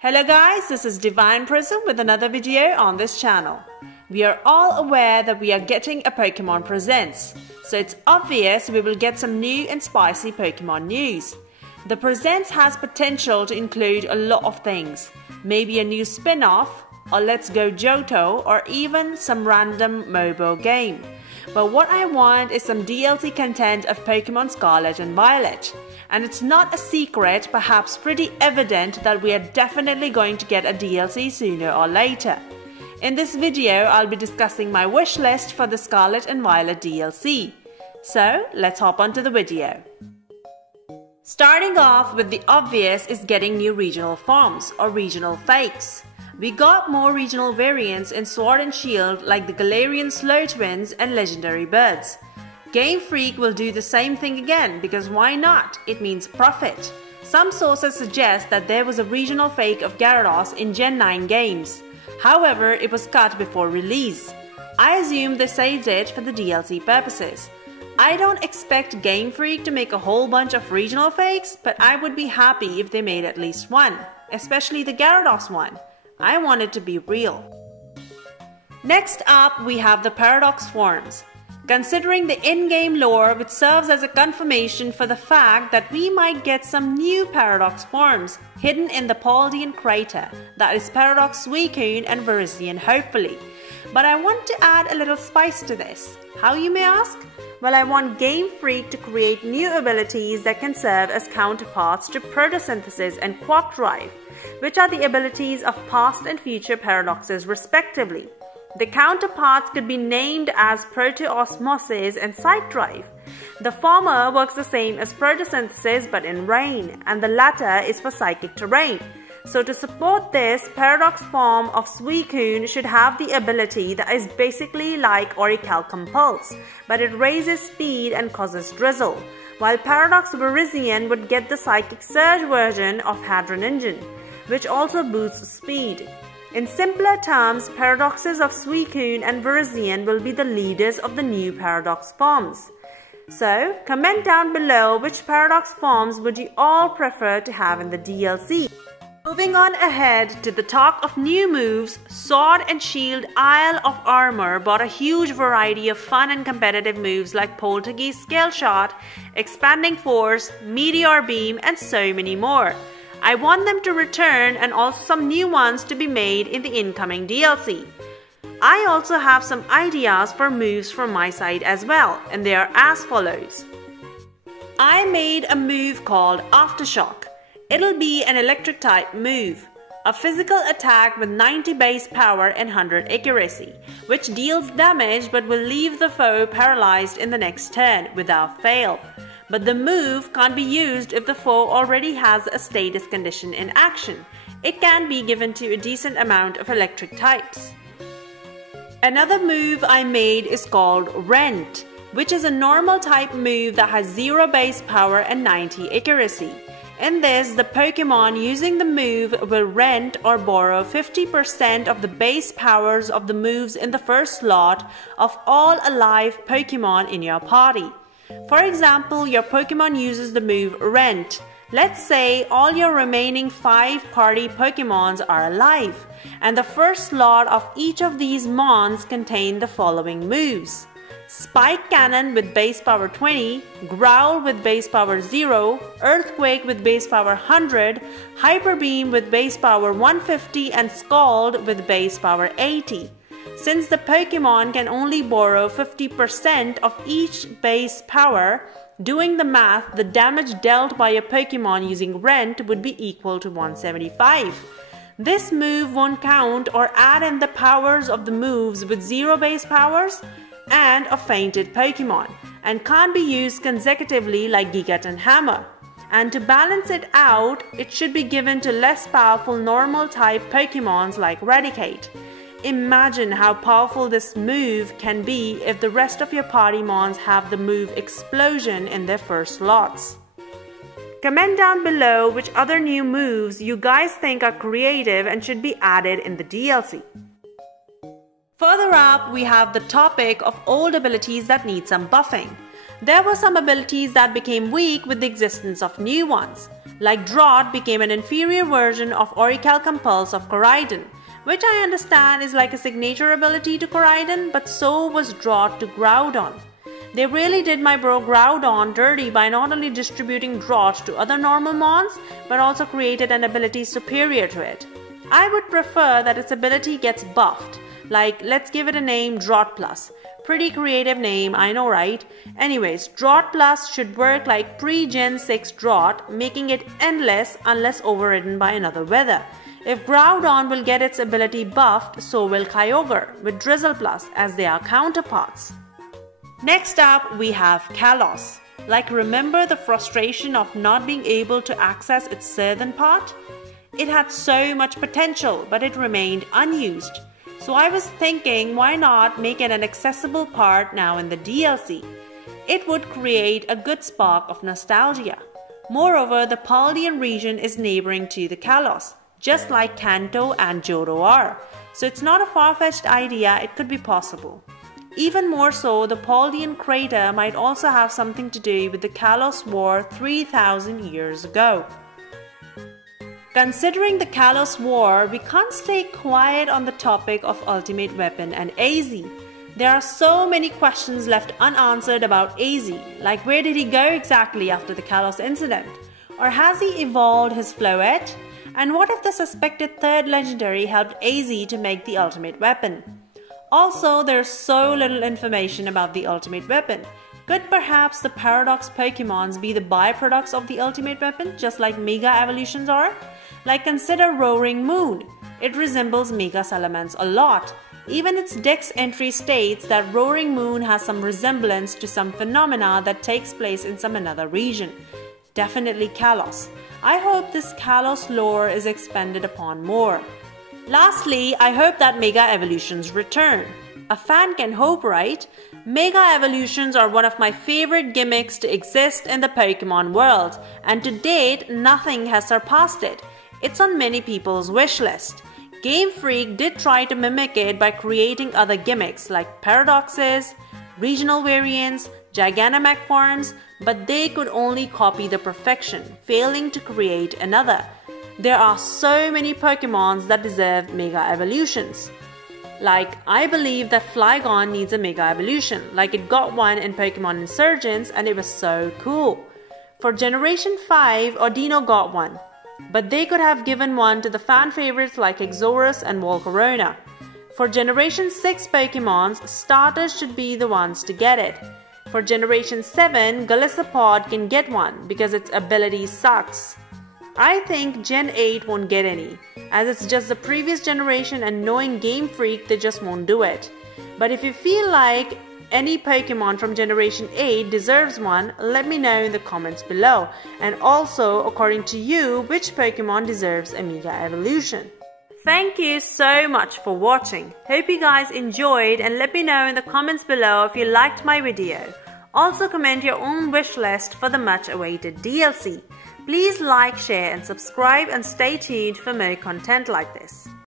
Hello guys, this is Divine Prism with another video on this channel. We are all aware that we are getting a Pokemon Presents, so it's obvious we will get some new and spicy Pokemon news. The Presents has potential to include a lot of things, maybe a new spin-off, or Let's Go Johto, or even some random mobile game. But what I want is some DLC content of Pokemon Scarlet and Violet. And it's not a secret, perhaps pretty evident, that we are definitely going to get a DLC sooner or later. In this video, I'll be discussing my wish list for the Scarlet and Violet DLC. So, let's hop onto the video. Starting off with the obvious is getting new regional forms, or regional fakes. We got more regional variants in Sword and Shield like the Galarian Slow Twins and Legendary Birds. Game Freak will do the same thing again because why not? It means profit. Some sources suggest that there was a regional fake of Gyarados in Gen 9 games. However, it was cut before release. I assume they saved it for the DLC purposes. I don't expect Game Freak to make a whole bunch of regional fakes, but I would be happy if they made at least one, especially the Gyarados one. I want it to be real. Next up, we have the Paradox forms. Considering the in-game lore, which serves as a confirmation for the fact that we might get some new Paradox forms hidden in the Paldean crater, that is Paradox Suicune and Virizion hopefully. But I want to add a little spice to this. How, you may ask? Well, I want Game Freak to create new abilities that can serve as counterparts to Protosynthesis and Quark Drive, which are the abilities of past and future paradoxes respectively. The counterparts could be named as Proto-Osmosis and Psych Drive. The former works the same as Protosynthesis but in rain, and the latter is for Psychic Terrain. So to support this, Paradox form of Suicune should have the ability that is basically like Orichalcum Pulse, but it raises speed and causes drizzle, while Paradox Virizion would get the Psychic Surge version of Hadron Engine, which also boosts speed. In simpler terms, paradoxes of Suicune and Virizion will be the leaders of the new Paradox forms. So, comment down below which Paradox forms would you all prefer to have in the DLC. Moving on ahead to the talk of new moves, Sword and Shield Isle of Armor brought a huge variety of fun and competitive moves like Poltergeist Scale Shot, Expanding Force, Meteor Beam, and so many more. I want them to return and also some new ones to be made in the incoming DLC. I also have some ideas for moves from my side as well, and they are as follows. I made a move called Aftershock. It'll be an electric type move, a physical attack with 90 base power and 100 accuracy, which deals damage but will leave the foe paralyzed in the next turn without fail. But the move can't be used if the foe already has a status condition in action. It can be given to a decent amount of electric types. Another move I made is called Rent, which is a normal type move that has 0 base power and 90 accuracy. In this, the Pokemon using the move will rent or borrow 50% of the base powers of the moves in the first slot of all alive Pokemon in your party. For example, your Pokemon uses the move Rent. Let's say all your remaining 5 party Pokemons are alive, and the first slot of each of these Mons contain the following moves. Spike Cannon with base power 20, Growl with base power 0, Earthquake with base power 100, Hyper Beam with base power 150, and Scald with base power 80. Since the Pokemon can only borrow 50% of each base power, doing the math, the damage dealt by a Pokemon using Rent would be equal to 175. This move won't count or add in the powers of the moves with 0 base powers and a fainted Pokemon, and can't be used consecutively like Gigat and Hammer. And to balance it out, it should be given to less powerful normal type Pokemons like Raticate. Imagine how powerful this move can be if the rest of your party mons have the move Explosion in their first slots. Comment down below which other new moves you guys think are creative and should be added in the DLC. Further up, we have the topic of old abilities that need some buffing. There were some abilities that became weak with the existence of new ones. Like Drought became an inferior version of Orichalcum of Koraidon, which I understand is like a signature ability to Koraidon, but so was Drought to Groudon. They really did my bro Groudon dirty by not only distributing Drought to other normal mons, but also created an ability superior to it. I would prefer that its ability gets buffed, like let's give it a name Drought Plus. Pretty creative name, I know, right? Anyways, Drought Plus should work like pre-Gen 6 Drought, making it endless unless overridden by another weather. If Groudon will get its ability buffed, so will Kyogre with Drizzle Plus, as they are counterparts. Next up, we have KALOS. Like, remember the frustration of not being able to access its southern part? It had so much potential, but it remained unused. So I was thinking, why not make it an accessible part now in the DLC? It would create a good spark of nostalgia. Moreover, the Paldean region is neighboring to the KALOS, just like Kanto and Johto are. So it's not a far-fetched idea, it could be possible. Even more so, the Paldean crater might also have something to do with the KALOS War 3000 years ago. Considering the KALOS War, we can't stay quiet on the topic of Ultimate Weapon and AZ. There are so many questions left unanswered about AZ, like where did he go exactly after the KALOS incident? Or has he evolved his Floette? And what if the suspected third legendary helped AZ to make the Ultimate Weapon? Also, there's so little information about the Ultimate Weapon. Could perhaps the Paradox Pokémons be the byproducts of the Ultimate Weapon, just like Mega Evolutions are? Like, consider Roaring Moon. It resembles Mega Salamence a lot. Even its Dex entry states that Roaring Moon has some resemblance to some phenomena that takes place in some another region. Definitely KALOS. I hope this KALOS lore is expanded upon more. Lastly, I hope that Mega Evolutions return. A fan can hope, right? Mega Evolutions are one of my favorite gimmicks to exist in the Pokemon world, and to date, nothing has surpassed it. It's on many people's wish list. Game Freak did try to mimic it by creating other gimmicks like paradoxes, regional variants, Gigantamax forms, but they could only copy the perfection, failing to create another. There are so many Pokemons that deserve Mega Evolutions. Like, I believe that Flygon needs a Mega Evolution, like it got one in Pokemon Insurgence and it was so cool. For Generation 5, Audino got one, but they could have given one to the fan favorites like Exorus and Volcarona. For Generation 6 Pokemons, starters should be the ones to get it. For Generation 7, Golisopod can get one because its ability sucks. I think Gen 8 won't get any, as it's just the previous generation and knowing Game Freak, they just won't do it. But if you feel like any Pokemon from Generation 8 deserves one, let me know in the comments below. And also, according to you, which Pokemon deserves a Mega Evolution? Thank you so much for watching. Hope you guys enjoyed, and let me know in the comments below if you liked my video. Also comment your own wish list for the much awaited DLC. Please like, share and subscribe, and stay tuned for more content like this.